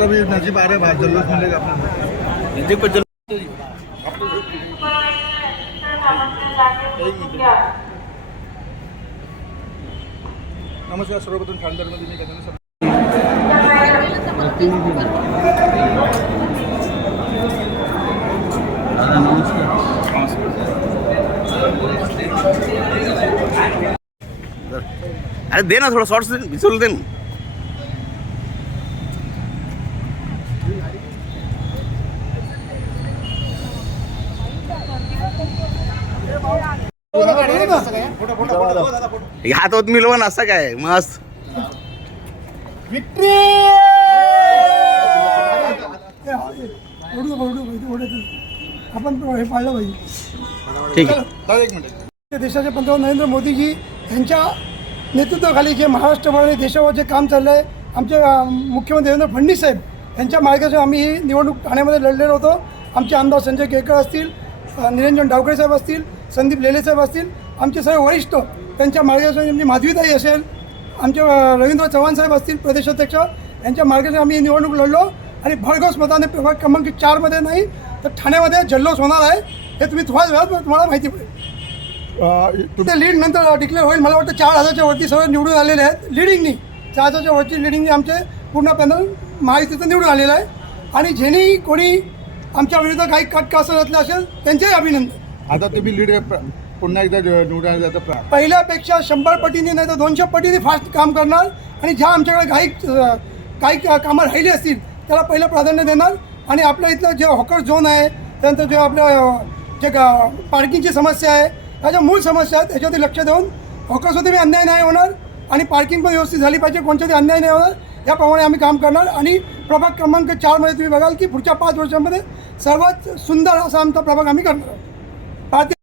मतलब ये नजीब आ रहे हैं बाहर जल्लोष मिलेगा अपना। नजीब पर नमस्कार सर्वप्रथम खानदारमध्ये मी सर अरे दे ना थोडं शॉर्ट्स विचारलं दे ना। ह्यात होत मिळवण असं काय? मस्त. आपण हे पाळलं पाहिजे. ठीक आहे. दादा एक मिनिट देशाचे पंतप्रधान नरेंद्र मोदीजी यांच्या नेतृत्वाखाली जे महाराष्ट्रामध्ये देशावर जे काम चाललं आहे आमचे मुख्यमंत्री देवेंद्र फडणवीस साहेब यांच्या मार्गाने आम्ही ही निवडणूक ठाण्यामध्ये लढलेलो होतो. आमचे आमदार संजय केळकर असतील निरंजन डावकरे साहेब असतील संदीप लेले साहेब असतील आमचे सर्व वरिष्ठ त्यांच्या मार्गदर्शन आमची माधवीताई असेल आमचे रवींद्र चव्हाण साहेब असतील प्रदेशाध्यक्ष यांच्या मार्गाने आम्ही ही निवडणूक लढलो आणि भरघोस मताने प्रभाग क्रमांक चारमध्ये नाही तर ठाण्यामध्ये जल्लोष होणार आहे हे तुम्ही थोड्याच वेळात तुम्हाला माहिती पडेल. तुमचं लीड नंतर डिक्लेअर होईल. मला वाटतं चार हजारच्या वरती सगळे निवडून आलेले आहेत. लिडिंगनी चार हजारच्या वरती लिडिंगनी आमचे पूर्ण पॅनल महायुतीचं निवडून आलेलं आहे. आणि ज्यांनी कोणी आमच्या विरुद्ध काही कटकासर घातले असेल त्यांचेही अभिनंदन. आता तुम्ही लीड पुन्हा एकदा निवडायला जातं पहिल्यापेक्षा शंभर पटीने नाही तर दोनशे पटीने फास्ट काम करणार आणि ज्या आमच्याकडे काही काही कामं राहिली असतील त्याला पहिलं प्राधान्य देणार. आणि आपल्या इथलं जे हॉकर झोन आहे त्यानंतर जे आपल्या जे पार्किंगची समस्या आहे त्याच्या मूळ समस्या आहेत त्याच्यावरती लक्ष देऊन हॉकर्सवरती मी अन्याय नाही होणार. आणि पार्किंग पण व्यवस्थित झाली पाहिजे कोणत्याही अन्याय नाही होणार. याप्रमाणे आम्ही काम करणार. आणि प्रभाग क्रमांक चारमध्ये तुम्ही बघाल की पुढच्या पाच वर्षांमध्ये सर्वात सुंदर असा आमचा प्रभाग आम्ही करणार. आहोत Ate